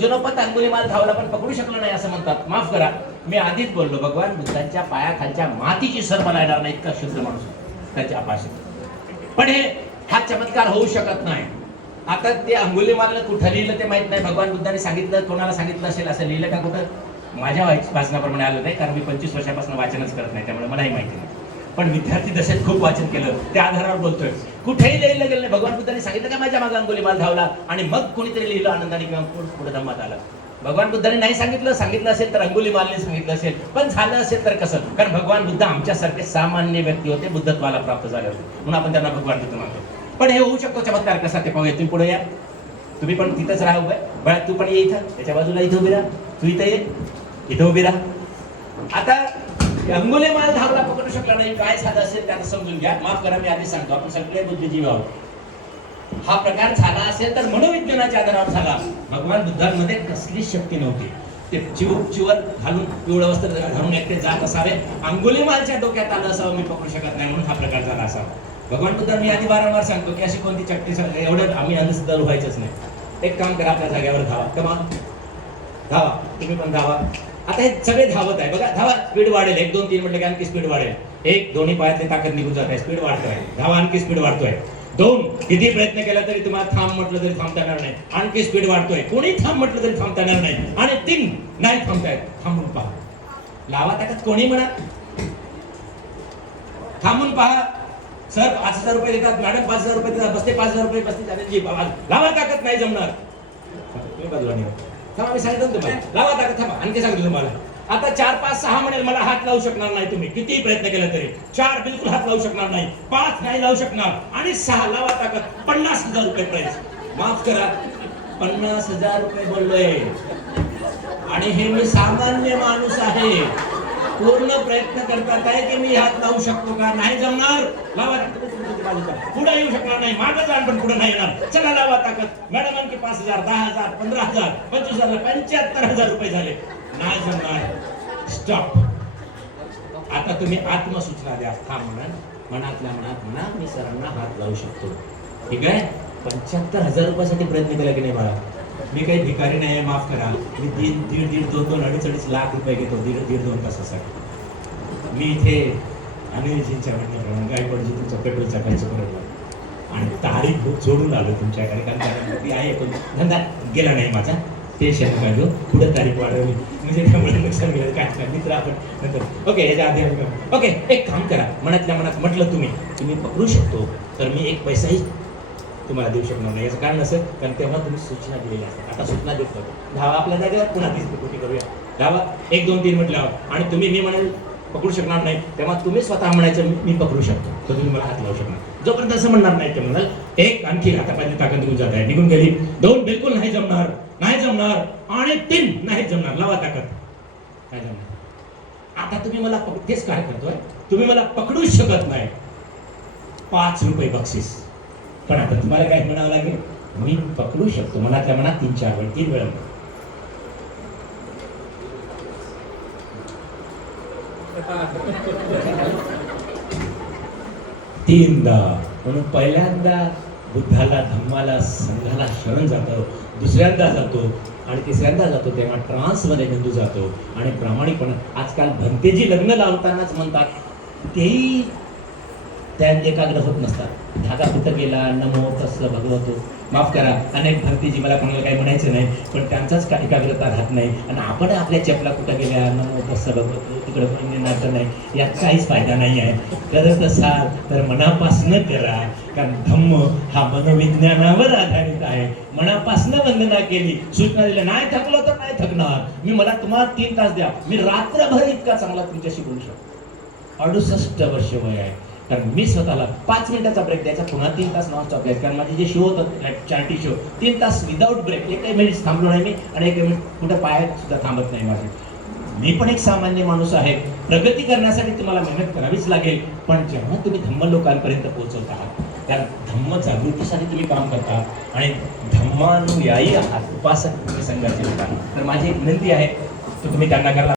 जुनोपत अंगुलीमाल धावला पण पकडू शकलो नाही असं म्हणतात. माफ करा, मी आधीच बोललो, भगवान बुद्धांच्या पायाखालच्या मातीची सर मला येणार नाही, इतका शुद्ध माणूस त्याच्या आपाशी. पण हा चमत्कार होऊ शकत नाही. आता ते अंगुलीमालनं कुठं लिहिलं ते माहित नाही. भगवान बुद्धांनी सांगितलं, कोणाला सांगितलं असेल असं लिहिलं का कुठं? माझ्या वाचनाप्रमाणे आलं नाही, कारण मी 25 वर्षापासून वाचनच करत नाही, त्यामुळे मलाही माहिती नाही. पण विद्यार्थी दशेत खूप वाचन केलं, त्या आधारावर बोलतोय. कुठेही लिहिलं गेलं नाही. भगवान बुद्धांनी सांगितलं का माझ्या मागे अंगुलीमाल धावला आणि मग कोणीतरी लिहिलं आनंदाने किंवा पुढे धम्मात आला. भगवान बुद्धांनी नाही सांगितलं असेल तर अंगुलीमालने सांगितलं असेल. पण झालं असेल तर कसं? कारण भगवान बुद्ध आमच्यासारखे सामान्य व्यक्ती होते, बुद्धत्वाला प्राप्त झाले होते, म्हणून आपण त्यांना भगवान बुद्ध मानतो. पण हे होऊ शकतो चमत्कार कसा ते पाहूया. तुम्ही पुढे या, तुम्ही पण तिथंच राहा उभं. बळा तू पण ये इथं, त्याच्या बाजूला इथं उभी राहा. तू इथं ये, इथं उभी राहा. आता अंगुलीमाल धावला पकडू शकला नाही, काय झालं असेल त्याला समजून घ्या. माफ करा, मी आधी सांगतो, आपण सगळे बुद्धिजीवी आहोत. हा प्रकार झाला असेल तर मनोविज्ञानाच्या आधारावर झाला. भगवान बुद्धांमध्ये कसलीच शक्ती नव्हती. ते चिवर घालून, पिवळं वस्त्र घालून एकटे जात असावे, अंगुलीमालच्या डोक्यात आलं असावं, मी पकडू शकत नाही, म्हणून हा प्रकार झाला असावा. भगवान बुद्ध, मी आधी वारंवार सांगतो की अशी कोणती चट्टी एवढं आम्ही अंधश्रद्धाळू व्हायचंच नाही. एक काम करा, आपल्या जागेवर धावा. कमा धावा, तुम्ही पण धावा. आता हे सगळे धावत आहे बघा, धावा. स्पीड वाढेल, 1 2 3 म्हटलं की आणखी स्पीड वाढेल. 1 दोन्ही पायातली ताकद निघून जात आहे, स्पीड वाढतोय. धावा, आणखी स्पीड वाढतोय. 2 किती प्रयत्न केला तरी तुम्हाला थांब म्हटलं तरी थांबता येणार नाही, आणखी स्पीड वाढतोय. कोणी थांब म्हटलं तरी थांबता येणार नाही. आणि 3 नाही थांबतायत, थांबून पहा. लावा ताकद, कोणी म्हणा, थांबून पहा. सर 5,000 रुपये देतात, मॅडम 5,000 रुपये देतात, बसते 5,000 रुपये बसते चालेल. लावा ताकद, नाही जमणार. तुम्ही बाजूला निघा. थांबा, मी सांगितलं तुम्हाला, लावा ताकद. थांबा, आणखी सांगितलं तुम्हाला. आता 4 5 6 म्हणेल, मला हात लावू शकणार नाही तुम्ही, कितीही प्रयत्न केला तरी. 4 बिलकुल हात लावू शकणार नाही, 5 नाही लावू शकणार, आणि 6 लावा ताकद. 50,000 रुपये प्राइस. माफ करा, 50,000 रुपये बोललोय, आणि हे मी सामान्य माणूस आहे. पूर्ण प्रयत्न करतात आहे की मी हात लावू शकतो का? नाही जमणार. लावा, पुढे येऊ शकणार नाही, मागं जाण पण पुढे नाही येणार. चला लावा ताकद. मॅडम आणखी 5,000 10,000 15,000 25,000 75,000 रुपये झाले. नाही जमणार, स्टॉप. आता तुम्ही आत्मसूचना द्या. थांब म्हणा, मनातल्या मनात म्हणा, मी सरांना हात लावू शकतो. ठीक आहे. 75,000 रुपयासाठी प्रयत्न केला की नाही बाळा? मी काही भिकारी नाही आहे, माफ करा. मी 1.5 2 2.5 लाख रुपये घेतो 1.5 2 तासासाठी. मी इथे अनिलजींच्या म्हणण्याप्रमाणे गायकवाडजी तुमचा पेट्रोलचा खर्च करत आणि तारीख जोडून आलो तुमच्याकडे, कारण ती आहे पण धंदा गेला नाही माझा. टेन्शन नका घेऊ, पुढे तारीख वाढवली म्हणजे त्यामुळे नुकसान गेलं काय मित्र आपण नंतर. ओके, याच्या आधी ओके, एक काम करा, मनातल्या मनात म्हटलं तुम्ही पकडू शकतो, तर मी एक पैसाही तुम्हाला देऊ शकणार नाही. याचं कारण असं, कारण तेव्हा तुम्ही सूचना दिलेली असतात. आता सूचना देत होतो. धावा आपल्या जागेवर, पुन्हा 30 कोटी करूया. धावा, 1 2 3 म्हटल्यावर, आणि तुम्ही मी म्हणेल पकडू शकणार नाही, तेव्हा तुम्ही स्वतः म्हणायचं मी पकडू शकतो, तर तुम्ही मला हात लावू शकणार. जोपर्यंत असं म्हणणार नाही ते म्हणाल 1 आणखी हातापायची ताकद निघून जात आहे, निघून गेली. 2 बिलकुल नाही जमणार, नाही जमणार, आणि 3 नाही जमणार. लावा ताकद, नाही जमणार. आता तुम्ही मला तेच काय करतोय, तुम्ही मला पकडूच शकत नाही, 5 रुपये बक्षीस. पण आता तुम्हाला काय म्हणावं लागेल, मी पकडू शकतो. मनातल्या मनात 3 4 वेळा 3 वेळा. तीनदा. म्हणून पहिल्यांदा बुद्धाला, धम्माला, संघाला शरण जातो, दुसऱ्यांदा जातो, आणि तिसऱ्यांदा जातो तेव्हा ट्रान्समध्ये मेंदू जातो. आणि प्रामाणिकपणे आजकाल भंतेजी लग्न लावतानाच म्हणतात, तेही त्यात एकाग्र होत नसतात. धागा कुठं गेला, नमो तस्स भगवतो. माफ करा, अनेक भक्तीजी, मला कोणाला काही म्हणायचं नाही, पण त्यांचाच का एकाग्रता राहत नाही. आणि आपण आपल्या चपला कुठं गेल्या, नमो तस्स भगवतो, तिकडे नातं नाही, यात काहीच फायदा नाही आहे. करत असाल तर मनापासनं करा, कारण धम्म हा मनोविज्ञानावर आधारित आहे. मनापासनं वंदना केली, सूचना दिल्या, नाही थकलो तर नाही थकणार. तुम्हाला 3 तास द्या, मी रात्रभर इतका चांगला तुमच्याशी बोलू शकतो. 68 वर्ष वय आहे. कारण मी स्वतःला 5 मिनिटाचा ब्रेक द्यायचा, पुन्हा 3 तास नॉन स्टॉप द्यायचा. कारण माझे जे शो होतात, चार्टी शो, 3 तास विदाऊट ब्रेक, एकही मिनिट थांबलो नाही मी, आणि एकही मिनिट कुठं पायात सुद्धा थांबत नाही माझे. मी पण एक सामान्य माणूस आहे. प्रगती करण्यासाठी तुम्हाला मेहनत करावीच लागेल. पण जेव्हा तुम्ही धम्म लोकांपर्यंत पोहोचवत आहात, त्या धम्म जागृतीसाठी तुम्ही काम करता, आणि धम्मानुयायी आहात, उपासक संघाचे लोकांना, तर माझी एक विनंती आहे, तर तुम्ही त्यांना करा.